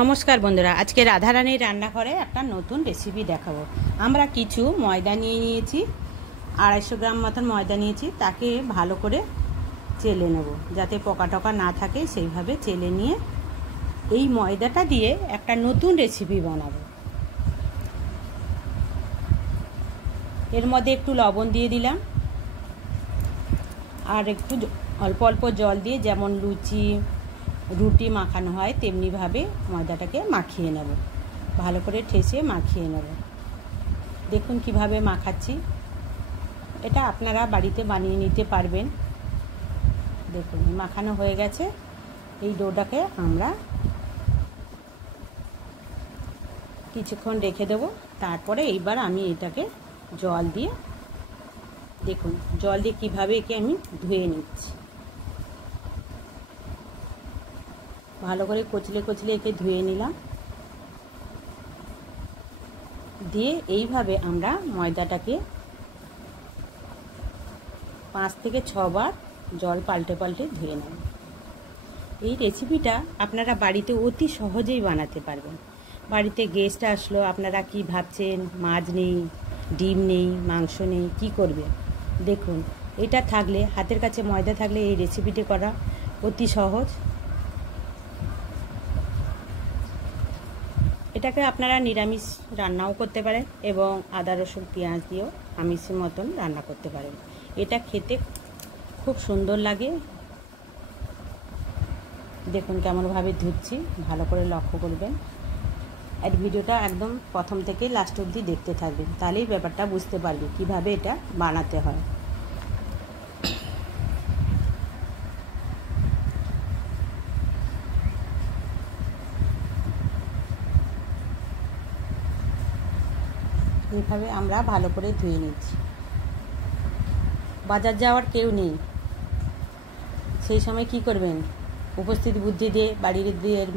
নমস্কার বন্ধুরা, আজকে রাধারানীর রান্নাঘরে একটা নতুন রেসিপি দেখাবো। আমরা কিছু ময়দা নিয়ে নিয়েছি, 250 গ্রাম মতন ময়দা নিয়েছি। তাকে ভালো করে চেলে নেব, যাতে পোকা টোকা না থাকে। সেইভাবে চেলে নিয়ে এই ময়দাটা দিয়ে একটা নতুন রেসিপি বানাবো। এর মধ্যে একটু লবণ দিয়ে দিলাম, আর একটু অল্প অল্প জল দিয়ে, যেমন রুটি মাখানো হয় তেমনিভাবে ময়দাটাকে মাখিয়ে নেব। ভালো করে ঠেসে মাখিয়ে নেব। দেখুন কিভাবে মাখাচ্ছি। এটা আপনারা বাড়িতে বানিয়ে নিতে পারবেন। দেখুন মাখানো হয়ে গেছে। এই ডোটাকে আমরা কিছুক্ষণ রেখে দেব। তারপরে এইবার আমি এটাকে জল দিয়ে, দেখুন জল দিয়ে কীভাবে একে আমি ধুয়ে নিচ্ছি। ভালো করে কচলে কচলে একে ধুয়ে নিলাম। দিয়ে এইভাবে আমরা ময়দাটাকে 5 থেকে 6 বার জল পাল্টে পাল্টে ধুয়ে নেব। এই রেসিপিটা আপনারা বাড়িতে অতি সহজেই বানাতে পারবেন। বাড়িতে গেস্ট আসলো, আপনারা কি ভাবছেন মাছ নেই, ডিম নেই, মাংস নেই, কি করবে? দেখুন এটা থাকলে, হাতের কাছে ময়দা থাকলে এই রেসিপিটি করা অতি সহজ। এটাকে আপনারা নিরামিষ রান্নাও করতে পারেন এবং আদা রসুন পেঁয়াজ দিয়েও আমিষের মতন রান্না করতে পারেন। এটা খেতে খুব সুন্দর লাগে। দেখুন কেমনভাবে ধুচ্ছি, ভালো করে লক্ষ্য করবেন। আর ভিডিওটা একদম প্রথম থেকে লাস্ট অবধি দেখতে থাকবেন, তাহলেই ব্যাপারটা বুঝতে পারবে কিভাবে এটা বানাতে হয়। এইভাবে আমরা ভালো করে ধুয়ে নিচ্ছি। বাজার যাওয়ার কেউ নেই, সেই সময় কি করবেন? উপস্থিত বুদ্ধি দিয়ে বাড়ির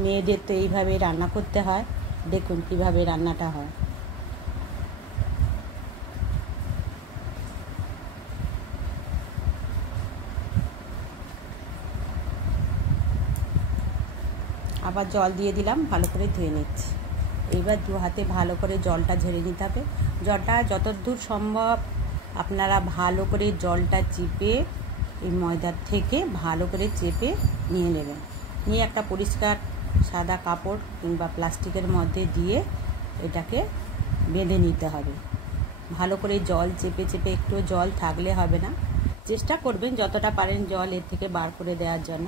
মেয়েদের তো এইভাবে রান্না করতে হয়। দেখুন কিভাবে রান্নাটা হয়। আবার জল দিয়ে দিলাম, ভালো করে ধুয়ে নিচ্ছি। এইবার 2 হাতে ভালো করে জলটা ঝেড়ে নিতে হবে। জলটা যতদূর সম্ভব আপনারা ভালো করে জলটা চিপে, এই ময়দার থেকে ভালো করে চেপে নিয়ে নেবেন। নিয়ে একটা পরিষ্কার সাদা কাপড় কিংবা প্লাস্টিকের মধ্যে দিয়ে এটাকে বেঁধে নিতে হবে। ভালো করে জল চেপে চেপে, একটু জল থাকলে হবে না, চেষ্টা করবেন যতটা পারেন জল এর থেকে বার করে দেওয়ার জন্য।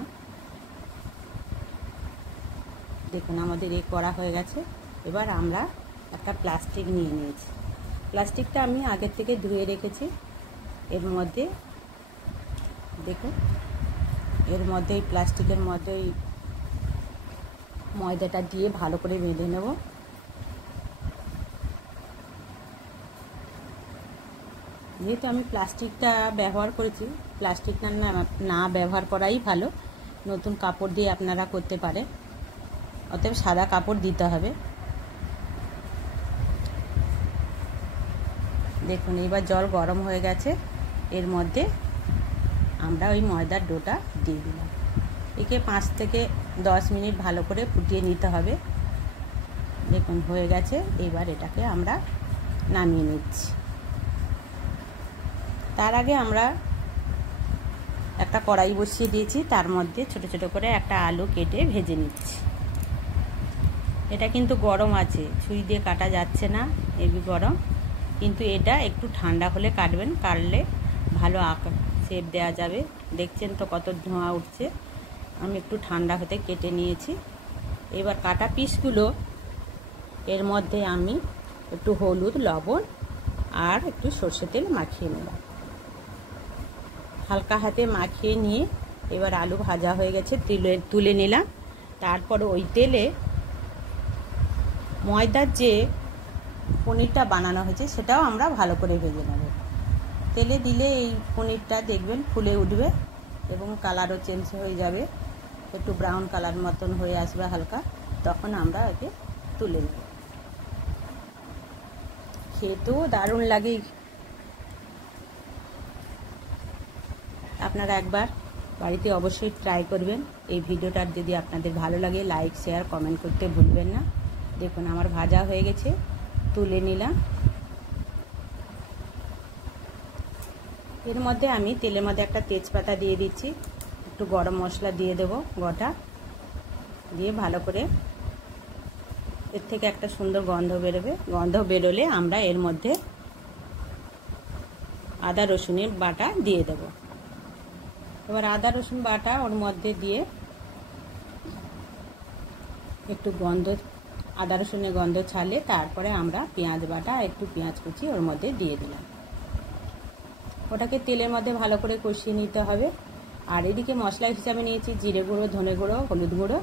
দেখুন আমাদের এ করা হয়ে গেছে। এবার আমরা একটা প্লাস্টিক নিয়ে নিয়েছি। প্লাস্টিকটা আমি আগের থেকে ধুয়ে রেখেছি। এর মধ্যে দেখুন, এর মধ্যে এই প্লাস্টিকের মধ্যে এই ময়দাটা দিয়ে ভালো করে বেঁধে নেব। যেহেতু আমি প্লাস্টিকটা ব্যবহার করেছি, প্লাস্টিকটা না ব্যবহার করাই ভালো। নতুন কাপড় দিয়ে আপনারা করতে পারেন, অতএব সাদা কাপড় দিতে হবে। দেখুন এবার জল গরম হয়ে গেছে। এর মধ্যে আমরা ওই ময়দার ডোটা দিয়ে দিলাম। একে 5 থেকে 10 মিনিট ভালো করে ফুটিয়ে নিতে হবে। দেখুন হয়ে গেছে। এবার এটাকে আমরা নামিয়ে নিচ্ছি। তার আগে আমরা একটা কড়াই বসিয়ে দিয়েছি, তার মধ্যে ছোট ছোট করে একটা আলু কেটে ভেজে নিচ্ছি। এটা কিন্তু গরম আছে, ছুরি দিয়ে কাটা যাচ্ছে না, হেভি গরম। কিন্তু এটা একটু ঠান্ডা হলে কাটবেন, কাটলে ভালো শেপ দেওয়া যাবে। দেখছেন তো কত ধোঁয়া উঠছে। আমি একটু ঠান্ডা হতে কেটে নিয়েছি। এবার কাটা পিসগুলো এর মধ্যে আমি একটু হলুদ, লবণ আর একটু সরষে তেল মাখিয়ে নিলাম। হালকা হাতে মাখিয়ে নিয়ে এবার আলু ভাজা হয়ে গেছে, তুলে নিলাম। তারপর ওই তেলে ময়দার যে পনিরটা বানানো হয়েছে সেটাও আমরা ভালো করে ভেজে নেব। তেলে দিলে এই পনিরটা দেখবেন ফুলে উঠবে এবং কালারও চেঞ্জ হয়ে যাবে, একটু ব্রাউন কালার মতন হয়ে আসবে হালকা। তখন আমরা একে তুলে নেব। খেতেও দারুণ লাগে। আপনারা একবার বাড়িতে অবশ্যই ট্রাই করবেন। এই ভিডিওটা যদি আপনাদের ভালো লাগে লাইক শেয়ার কমেন্ট করতে ভুলবেন না। দেখুন আমার ভাজা হয়ে গেছে, তুলে নিলাম। এর মধ্যে আমি তেলের মধ্যে একটা তেজপাতা দিয়ে দিচ্ছি, একটু গরম মশলা দিয়ে দেব গোটা, দিয়ে ভালো করে এর থেকে একটা সুন্দর গন্ধ বেরোবে। গন্ধ বেরোলে আমরা এর মধ্যে আদা রসুনের বাটা দিয়ে দেব। এবার আদা রসুন বাটা ওর মধ্যে দিয়ে একটু আদা রসুনের গন্ধ ছাড়লে তারপরে আমরা পেঁয়াজ বাটা একটু পেঁয়াজ কুচি ওর মধ্যে দিয়ে দিলাম। ওটাকে তেলের মধ্যে ভালো করে কষিয়ে নিতে হবে। আর এদিকে মশলা হিসাবে নিয়েছি জিরে গুঁড়ো, ধনে গুঁড়ো, হলুদ গুঁড়ো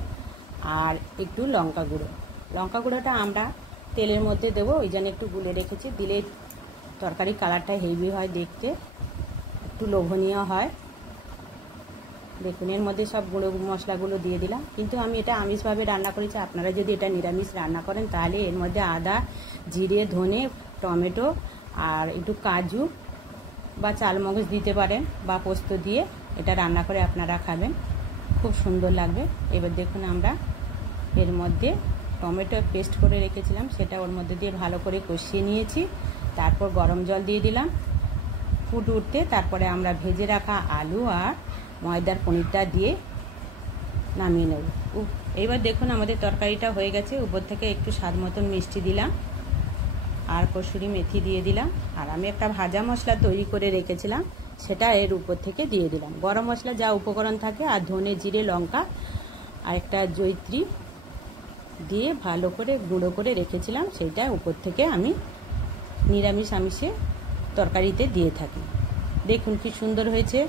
আর একটু লঙ্কা গুঁড়ো। লঙ্কা গুঁড়োটা আমরা তেলের মধ্যে দেবো, ওই জন্য একটু গুলে রেখেছি, দিলে তরকারি কালারটা হেভি হয়, দেখতে একটু লোভনীয় হয়। দেখুন এর মধ্যে সব গুঁড়ো মশলাগুলো দিয়ে দিলাম। কিন্তু আমি এটা আমিষভাবে রান্না করেছি, আপনারা যদি এটা নিরামিষ রান্না করেন তাহলে এর মধ্যে আদা, জিরে, ধনে, টমেটো আর একটু কাজু বা চালমগজ দিতে পারেন, বা পোস্ত দিয়ে এটা রান্না করে আপনারা খাবেন, খুব সুন্দর লাগবে। এবার দেখুন আমরা এর মধ্যে টমেটো পেস্ট করে রেখেছিলাম সেটা ওর মধ্যে দিয়ে ভালো করে কষিয়ে নিয়েছি। তারপর গরম জল দিয়ে দিলাম ফুট উঠতে। তারপরে আমরা ভেজে রাখা আলু আর ময়দার পনিরটা দিয়ে নামিয়ে নেব। এইবার দেখুন আমাদের তরকারিটা হয়ে গেছে। উপর থেকে একটু স্বাদ মতন মিষ্টি দিলাম আর কসুরি মেথি দিয়ে দিলাম। আর আমি একটা ভাজা মশলা তৈরি করে রেখেছিলাম সেটা এর উপর থেকে দিয়ে দিলাম। গরম মশলা যা উপকরণ থাকে আর ধনে, জিরে, লঙ্কা আর একটা জয়িত্রী দিয়ে ভালো করে গুঁড়ো করে রেখেছিলাম, সেইটা উপর থেকে আমি নিরামিষ আমিষে তরকারিতে দিয়ে থাকি। দেখুন কি সুন্দর হয়েছে।